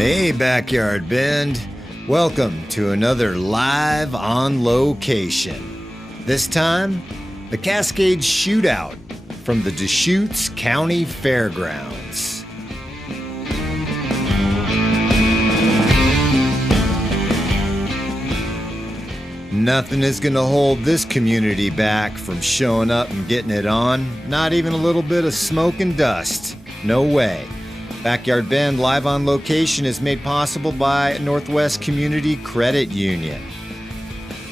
Hey, Backyard Bend. Welcome to another Live on Location. This time, the Cascade Shootout from the Deschutes County Fairgrounds. Nothing is going to hold this community back from showing up and getting it on. Not even a little bit of smoke and dust. No way. Backyard Bend Live on Location is made possible by Northwest Community Credit Union.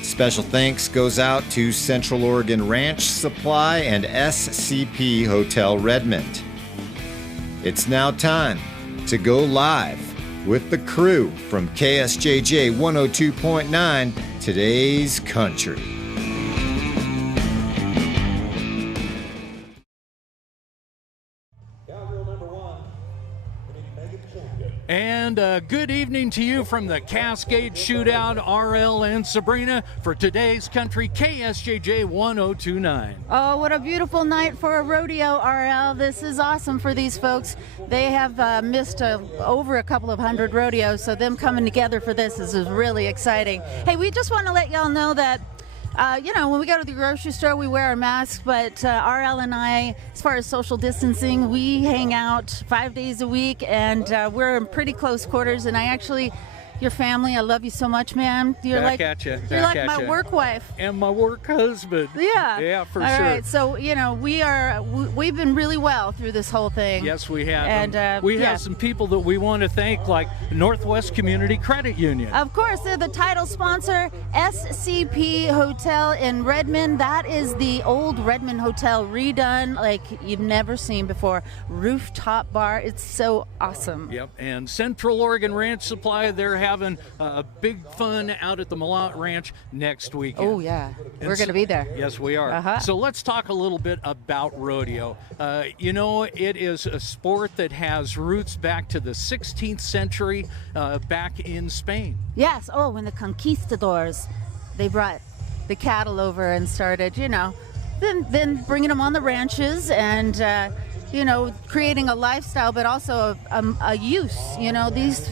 Special thanks goes out to Central Oregon Ranch Supply and SCP Hotel Redmond. It's now time to go live with the crew from KSJJ 102.9, Today's Country. And good evening to you from the Cascade Shootout, RL and Sabrina, for Today's Country, KSJJ 102.9. Oh, what a beautiful night for a rodeo, RL. This is awesome for these folks. They have missed over a couple of hundred rodeos, so them coming together for this is really exciting. Hey, we just want to let y'all know that when we go to the grocery store, we wear our masks, but RL and I, as far as social distancing, we hang out 5 days a week, and we're in pretty close quarters. And your family, I love you so much, man. You're Back like at you. You're like my work wife. And my work husband. Yeah. Yeah, for All sure. All right, so, we've been really well through this whole thing. Yes, we have. And we have some people that we want to thank, like Northwest Community Credit Union. Of course, they're the title sponsor, SCP Hotel in Redmond. That is the old Redmond Hotel redone like you've never seen before. Rooftop bar. It's so awesome. Yep, and Central Oregon Ranch Supply, they're having a big fun out at the Malott Ranch next weekend. Oh, yeah. We're going to be there. Yes, we are. Uh-huh. So let's talk a little bit about rodeo. It is a sport that has roots back to the 16th century, back in Spain. Yes. Oh, when the conquistadors, they brought the cattle over and started, then bringing them on the ranches and creating a lifestyle, but also a use.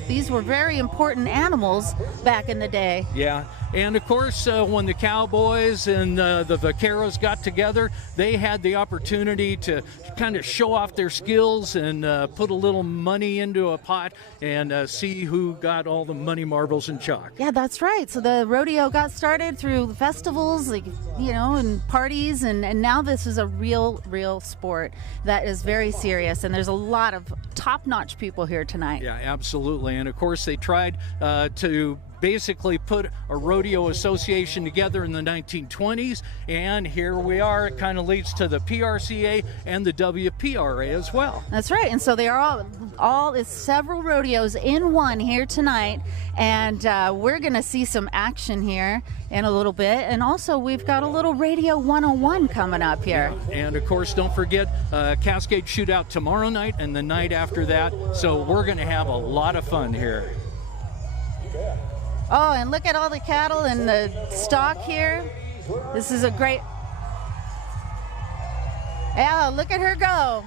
These were very important animals back in the day. Yeah, and of course, when the cowboys and the vaqueros got together, they had the opportunity to kind of show off their skills and put a little money into a pot and see who got all the money marbles and chalk. Yeah, that's right. So the rodeo got started through festivals, and parties, and now this is a real sport that is very serious, and there's a lot of top-notch people here tonight. Yeah, absolutely. And of course, they tried to basically put a rodeo association together in the 1920s, and here we are. It kind of leads to the PRCA and the WPRA as well. That's right. And so they are all is several rodeos in one here tonight, and we're going to see some action here in a little bit. And also, we've got a little Radio 101 coming up here. Yeah. And of course, don't forget Cascade Shootout tomorrow night and the night after that. So we're going to have a lot of fun here. Oh, and look at all the cattle and the stock here. This is a great... Yeah, look at her go.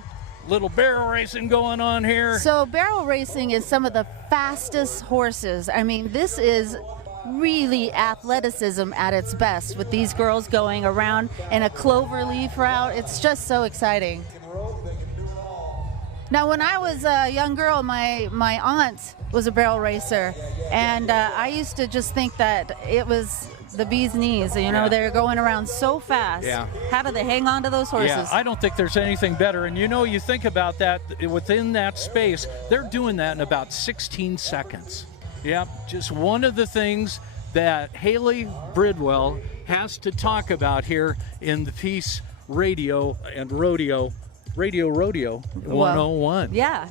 Little barrel racing going on here. So barrel racing is some of the fastest horses. I mean, this is really athleticism at its best with these girls going around in a clover leaf route. It's just so exciting. Now, when I was a young girl, my aunt was a barrel racer, and I used to just think that it was the bee's knees. They're going around so fast. Yeah. How do they hang on to those horses? Yeah, I don't think there's anything better. And you think about that, within that space, they're doing that in about 16 seconds. Yep, just one of the things that Haley Bridwell has to talk about here in the piece Radio and Rodeo 101. Yeah.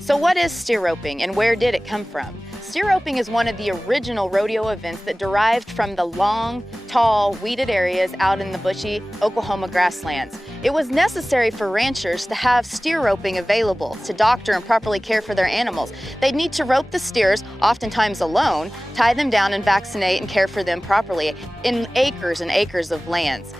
So what is steer roping and where did it come from? Steer roping is one of the original rodeo events that derived from the long, tall, weeded areas out in the bushy Oklahoma grasslands. It was necessary for ranchers to have steer roping available to doctor and properly care for their animals. They'd need to rope the steers, oftentimes alone, tie them down and vaccinate and care for them properly in acres and acres of lands.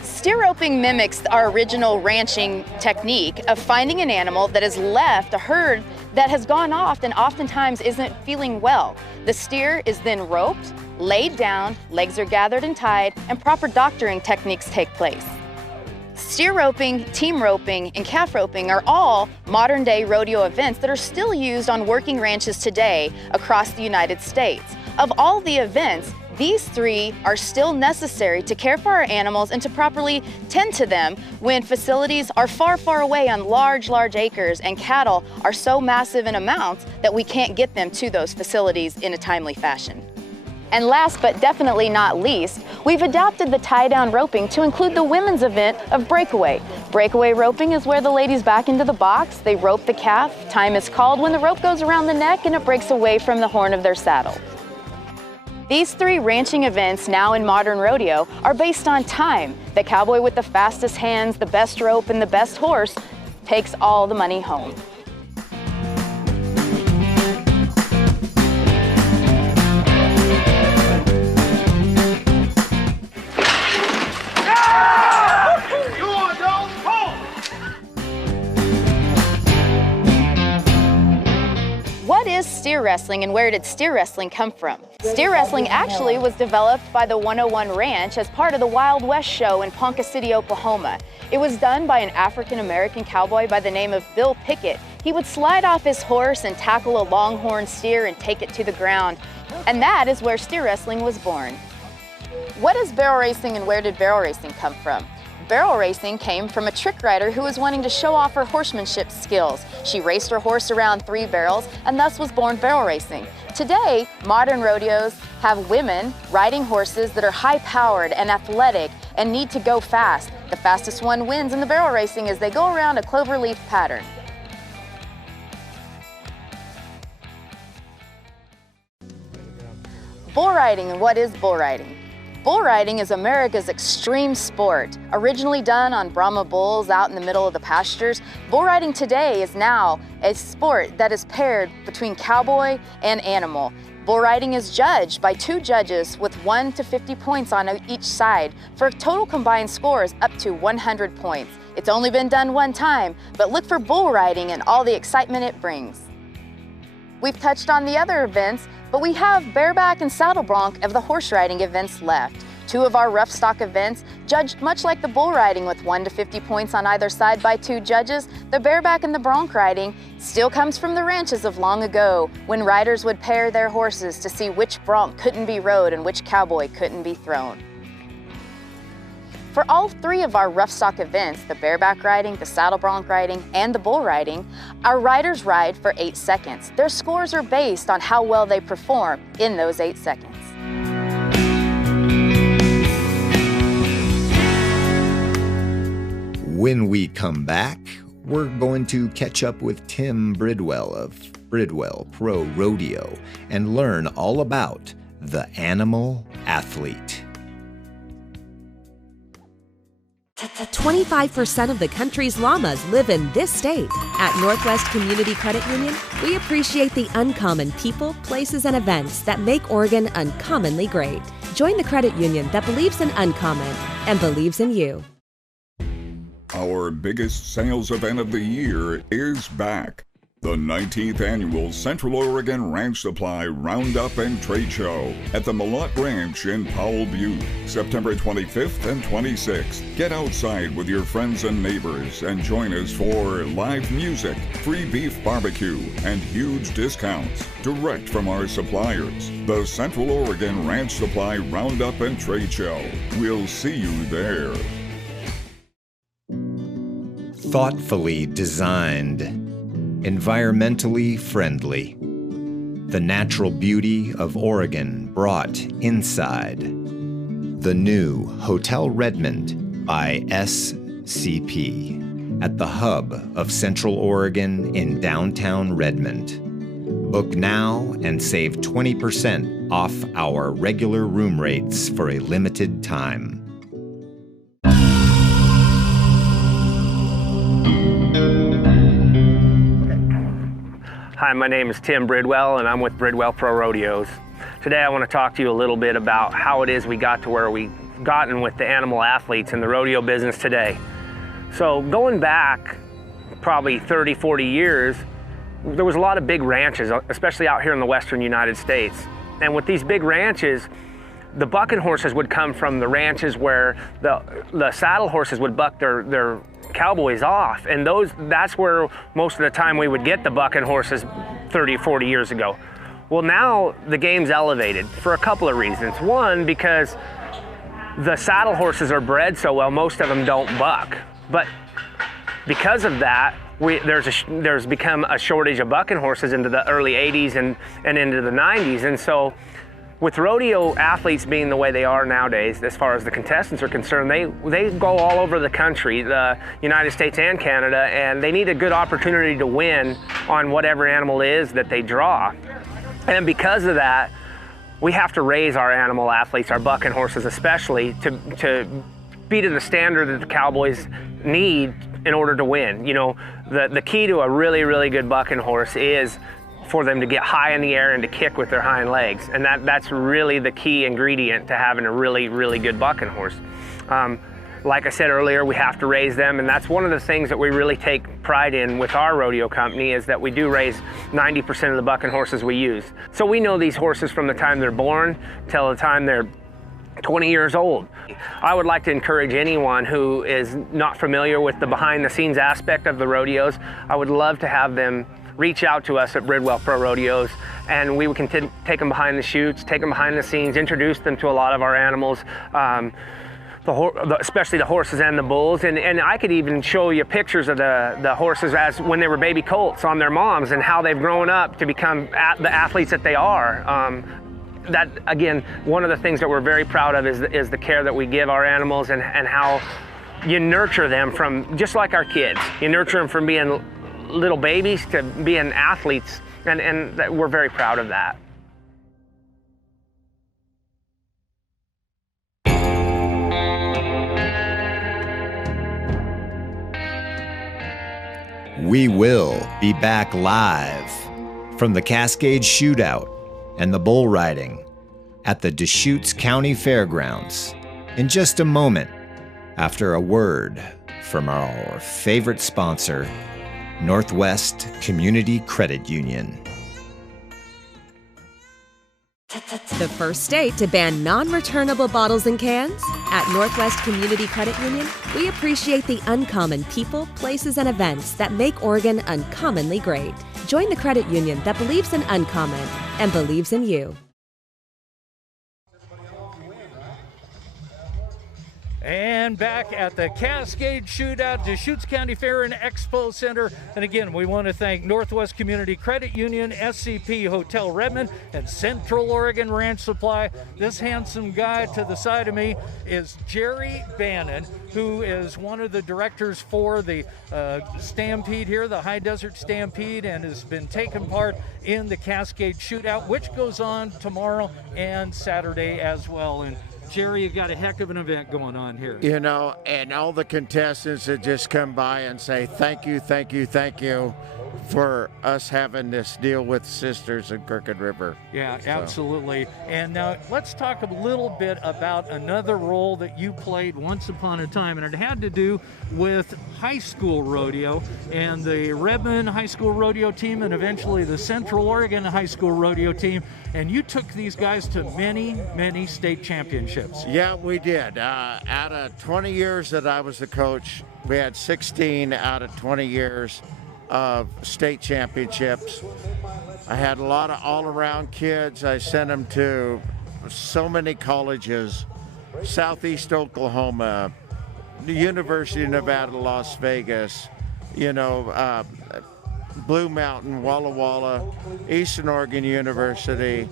Steer roping mimics our original ranching technique of finding an animal that has left a herd that has gone off and oftentimes isn't feeling well. The steer is then roped, laid down, legs are gathered and tied, and proper doctoring techniques take place. Steer roping, team roping, and calf roping are all modern-day rodeo events that are still used on working ranches today across the United States. Of all the events, these three are still necessary to care for our animals and to properly tend to them when facilities are far, far away on large acres and cattle are so massive in amounts that we can't get them to those facilities in a timely fashion. And last but definitely not least, we've adapted the tie-down roping to include the women's event of breakaway. Breakaway roping is where the ladies back into the box, they rope the calf, time is called when the rope goes around the neck and it breaks away from the horn of their saddle. These three ranching events now in modern rodeo are based on time. The cowboy with the fastest hands, the best rope, and the best horse takes all the money home. What is steer wrestling and where did steer wrestling come from? Steer wrestling actually was developed by the 101 Ranch as part of the Wild West show in Ponca City, Oklahoma. It was done by an African-American cowboy by the name of Bill Pickett. He would slide off his horse and tackle a longhorn steer and take it to the ground. And that is where steer wrestling was born. What is barrel racing and where did barrel racing come from? Barrel racing came from a trick rider who was wanting to show off her horsemanship skills. She raced her horse around 3 barrels and thus was born barrel racing. Today, modern rodeos have women riding horses that are high-powered and athletic and need to go fast. The fastest one wins in the barrel racing as they go around a cloverleaf pattern. Bull riding, and what is bull riding? Bull riding is America's extreme sport. Originally done on Brahma bulls out in the middle of the pastures, bull riding today is now a sport that is paired between cowboy and animal. Bull riding is judged by 2 judges with 1 to 50 points on each side for total combined scores up to 100 points. It's only been done one time, but look for bull riding and all the excitement it brings. We've touched on the other events, but we have bareback and saddle bronc of the horse riding events left. 2 of our rough stock events, judged much like the bull riding with 1 to 50 points on either side by 2 judges, the bareback and the bronc riding still comes from the ranches of long ago when riders would pair their horses to see which bronc couldn't be rode and which cowboy couldn't be thrown. For all 3 of our rough stock events, the bareback riding, the saddle bronc riding, and the bull riding, our riders ride for 8 seconds. Their scores are based on how well they perform in those 8 seconds. When we come back, we're going to catch up with Tim Bridwell of Bridwell Pro Rodeo and learn all about the animal athlete. 25% of the country's llamas live in this state. At Northwest Community Credit Union, we appreciate the uncommon people, places, and events that make Oregon uncommonly great. Join the credit union that believes in uncommon and believes in you. Our biggest sales event of the year is back. The 19th Annual Central Oregon Ranch Supply Roundup and Trade Show at the Malott Ranch in Powell Butte, September 25th and 26th. Get outside with your friends and neighbors and join us for live music, free beef barbecue, and huge discounts direct from our suppliers. The Central Oregon Ranch Supply Roundup and Trade Show. We'll see you there. Thoughtfully designed. Environmentally friendly. The natural beauty of Oregon brought inside. The new Hotel Redmond by SCP at the hub of Central Oregon in downtown Redmond. Book now and save 20% off our regular room rates for a limited time. Hi, my name is Tim Bridwell and I'm with Bridwell Pro Rodeos. Today I want to talk to you a little bit about how it is we got to where we've gotten with the animal athletes in the rodeo business today. So going back probably 30, 40 years, there was a lot of big ranches, especially out here in the western United States. And with these big ranches, the bucking horses would come from the ranches where the saddle horses would buck their cowboys off. And that's where most of the time we would get the bucking horses 30, 40 years ago. Well, now the game's elevated for a couple of reasons. One, because the saddle horses are bred so well, most of them don't buck. But because of that, there's become a shortage of bucking horses into the early 80s and into the 90s. And so with rodeo athletes being the way they are nowadays, as far as the contestants are concerned, they go all over the country, the United States and Canada, and they need a good opportunity to win on whatever animal it is that they draw. And because of that, we have to raise our animal athletes, our bucking horses especially, to be to the standard that the cowboys need in order to win. You know, the key to a really, really good bucking horse is for them to get high in the air and to kick with their hind legs. And that's really the key ingredient to having a really, really good bucking horse. Like I said earlier, we have to raise them, and that's one of the things that we really take pride in with our rodeo company, is that we do raise 90% of the bucking horses we use. So we know these horses from the time they're born till the time they're 20 years old. I would like to encourage anyone who is not familiar with the behind the scenes aspect of the rodeos. I would love to have them reach out to us at Bridwell Pro Rodeos, and we can take them behind the chutes, take them behind the scenes, introduce them to a lot of our animals, especially the horses and the bulls. And I could even show you pictures of the horses as when they were baby colts on their moms and how they've grown up to become the athletes that they are. That, again, one of the things that we're very proud of is the care that we give our animals, and how you nurture them from, just like our kids, you nurture them from being little babies to being athletes, and we're very proud of that. We will be back live from the Cascade Shootout and the bull riding at the Deschutes County Fairgrounds in just a moment, after a word from our favorite sponsor, Northwest Community Credit Union. The first state to ban non-returnable bottles and cans? At Northwest Community Credit Union, we appreciate the uncommon people, places, and events that make Oregon uncommonly great. Join the credit union that believes in uncommon and believes in you. And back at the Cascade Shootout, Deschutes County Fair and Expo Center. And again, we want to thank Northwest Community Credit Union, SCP Hotel Redmond, and Central Oregon Ranch Supply. This handsome guy to the side of me is Jerry Bannon, who is one of the directors for the Stampede here, the High Desert Stampede, and has been taking part in the Cascade Shootout, which goes on tomorrow and Saturday as well. And Jerry, you got a heck of an event going on here. You know, and all the contestants that just come by and say thank you, thank you, thank you for us having this deal with Sisters in Crooked River. Yeah, absolutely. And now let's talk a little bit about another role that you played once upon a time, and it had to do with high school rodeo and the Redmond High School Rodeo team, and eventually the Central Oregon High School Rodeo team. And you took these guys to many, many state championships. Yeah, we did. Out of 20 years that I was the coach, we had 16 out of 20 years of state championships. I had a lot of all-around kids. I sent them to so many colleges: Southeast Oklahoma, the University of Nevada, Las Vegas, you know, Blue Mountain, Walla Walla, Eastern Oregon University,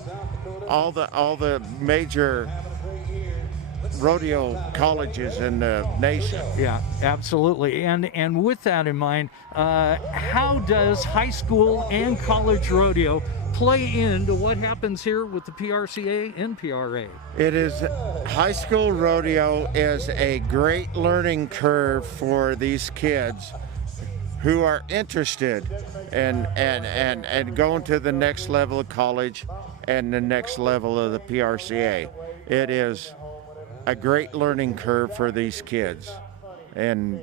all the major rodeo colleges in the nation. Yeah, absolutely. And with that in mind, how does high school and college rodeo play into what happens here with the PRCA and PRA? It is, high school rodeo is a great learning curve for these kids who are interested in going to the next level of college and the next level of the PRCA. It is a great learning curve for these kids, and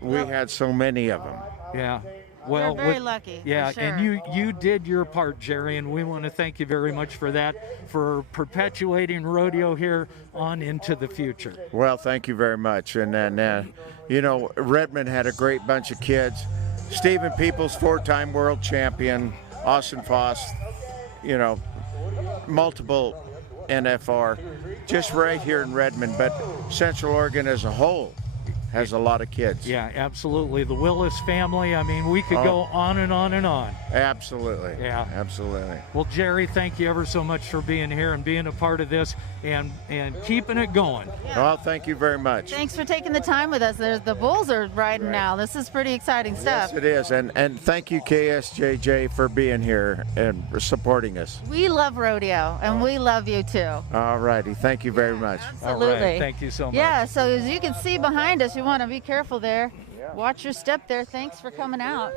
we had so many of them. Yeah. Well, we're very lucky. Yeah, for sure. and you did your part, Jerry, and we want to thank you very much for that, for perpetuating rodeo here on into the future. Well, thank you very much. And then, you know, Redmond had a great bunch of kids. Stephen Peoples, 4-time world champion. Austin Foss, you know, multiple NFR, just right here in Redmond. But Central Oregon as a whole has a lot of kids. Yeah, absolutely. The Willis family, I mean, we could go on and on and on. Absolutely. Yeah. Absolutely. Well, Jerry, thank you ever so much for being here and being a part of this and keeping it going. Well, thank you very much. Thanks for taking the time with us. The bulls are riding now. This is pretty exciting stuff. Yes, it is. And thank you, KSJJ, for being here and supporting us. We love rodeo, and we love you too. All righty. Thank you very much. Absolutely. All right, thank you so much. Yeah, so as you can see behind us, you want to be careful there. Watch your step there. Thanks for coming out.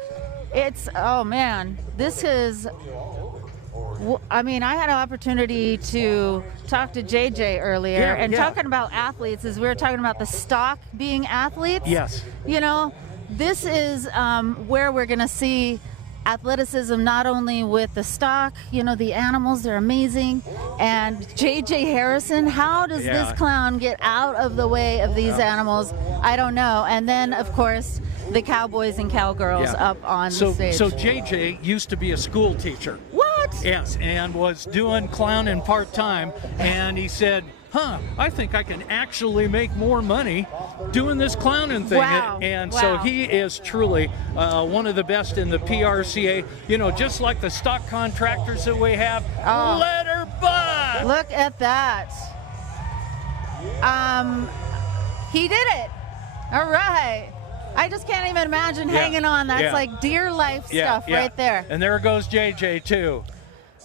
It's, oh man, this is, I mean, I had an opportunity to talk to JJ earlier, and talking about athletes is we were talking about the stock being athletes. Yes. You know, this is where we're going to see athleticism, not only with the stock, you know, the animals, they're amazing. And JJ Harrison, how does this clown get out of the way of these animals? I don't know. And then, of course, the cowboys and cowgirls up on the stage. So JJ used to be a school teacher. What? Yes, and was doing clowning part-time, and he said, I think I can actually make more money doing this clowning thing. Wow. And so he is truly one of the best in the PRCA. You know, just like the stock contractors that we have, let her buy. Look at that. He did it. All right. I just can't even imagine hanging on. That's like deer life stuff right there. And there goes JJ too.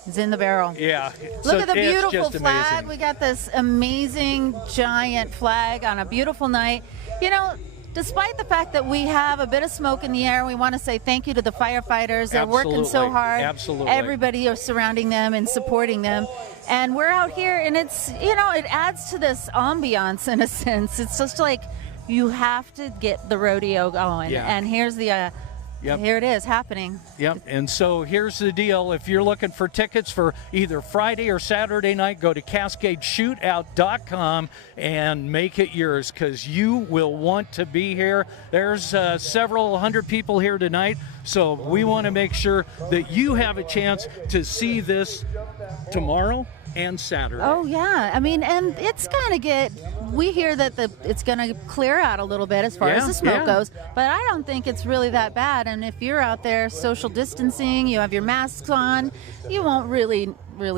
He's in the barrel. Yeah. Look at the beautiful flag. Amazing. We got this amazing giant flag on a beautiful night. You know, despite the fact that we have a bit of smoke in the air, we want to say thank you to the firefighters. They're working so hard. Absolutely. Everybody is surrounding them and supporting them. And we're out here, and it's, you know, it adds to this ambiance in a sense. It's just like you have to get the rodeo going. Yeah. And here's the here it is happening. Yep, and so here's the deal. If you're looking for tickets for either Friday or Saturday night, go to CascadeChuteOut.com and make it yours, because you will want to be here. There's several hundred people here tonight, so we want to make sure that you have a chance to see this tomorrow and Saturday. Oh yeah, I mean, and it's gonna get. We hear that it's gonna clear out a little bit as far as the smoke goes, but I don't think it's really that bad. And if you're out there social distancing, you have your masks on, you won't really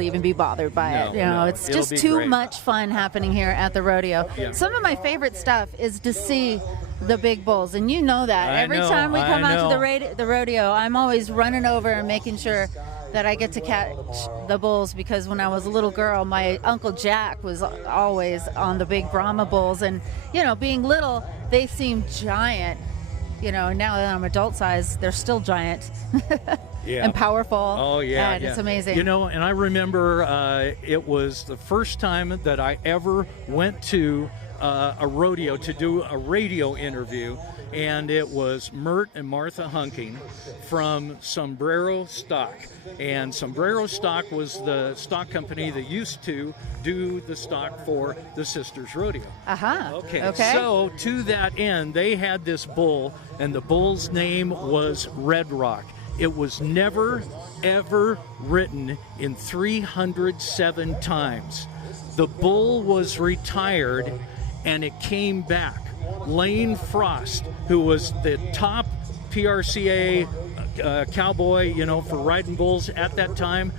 even be bothered by it. You know, it's just too much fun happening here at the rodeo. Yeah. Some of my favorite stuff is to see the big bulls, and you know that. Every time we come out to the rodeo, I'm always running over and making sure that I get to catch the bulls, because when I was a little girl, my Uncle Jack was always on the big Brahma bulls, and, you know, being little, they seem giant. You know, now that I'm adult size, they're still giant and powerful. Oh, yeah. And it's amazing. You know, and I remember it was the first time that I ever went to a rodeo to do a radio interview, and it was Mert and Martha Hunking from Sombrero Stock. And Sombrero Stock was the stock company that used to do the stock for the Sisters Rodeo. Okay. So to that end, they had this bull, and the bull's name was Red Rock. It was never, ever written in 307 times. The bull was retired, and it came back. Lane Frost, who was the top PRCA cowboy, you know, for riding bulls at that time,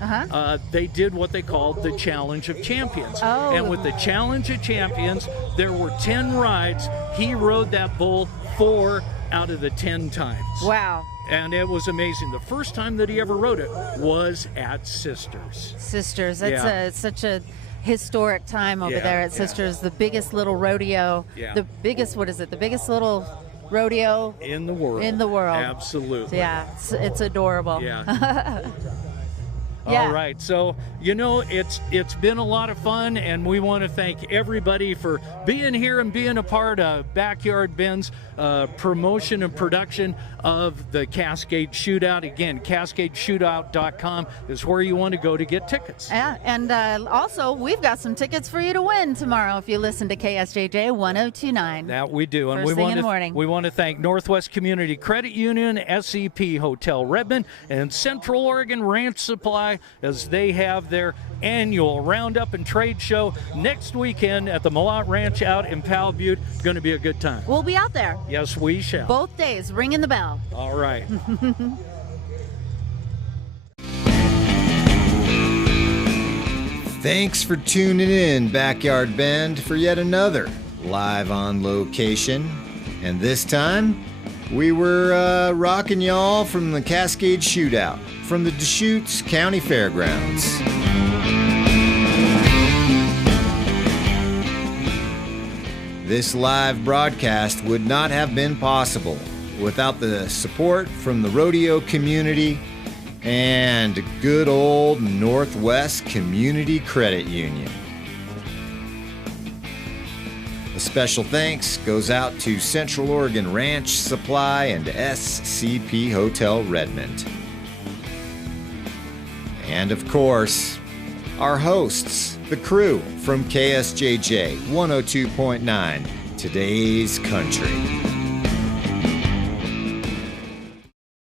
they did what they called the Challenge of Champions. And with the Challenge of Champions, there were 10 rides. He rode that bull 4 out of the 10 times. Wow. And it was amazing. The first time that he ever rode it was at Sisters. Sisters, it's such a historic time over there at Sisters. The biggest little rodeo. Yeah. The biggest, what is it? The biggest little rodeo in the world. Absolutely. Yeah, it's adorable. Yeah. Yeah. All right, so it's been a lot of fun, and we want to thank everybody for being here and being a part of Backyard Ben's promotion and production of the Cascade Shootout. Again, CascadeShootout.com is where you want to go to get tickets. Yeah, and also we've got some tickets for you to win tomorrow if you listen to KSJJ 1029. That we do, and First thing in the morning. We want to thank Northwest Community Credit Union, SEPT Hotel Redmond, and Central Oregon Ranch Supply as they have their annual Roundup and Trade Show next weekend at the Malott Ranch out in Powell Butte. It's going to be a good time. We'll be out there. Yes, we shall. Both days, ringing the bell. All right. Thanks for tuning in, Backyard Bend, for yet another live on location. And this time, we were rocking y'all from the Cascade Shootout from the Deschutes County Fairgrounds. This live broadcast would not have been possible without the support from the rodeo community and good old Northwest Community Credit Union. A special thanks goes out to Central Oregon Ranch Supply and SCP Hotel Redmond. And of course, our hosts, the crew from KSJJ 102.9, Today's Country.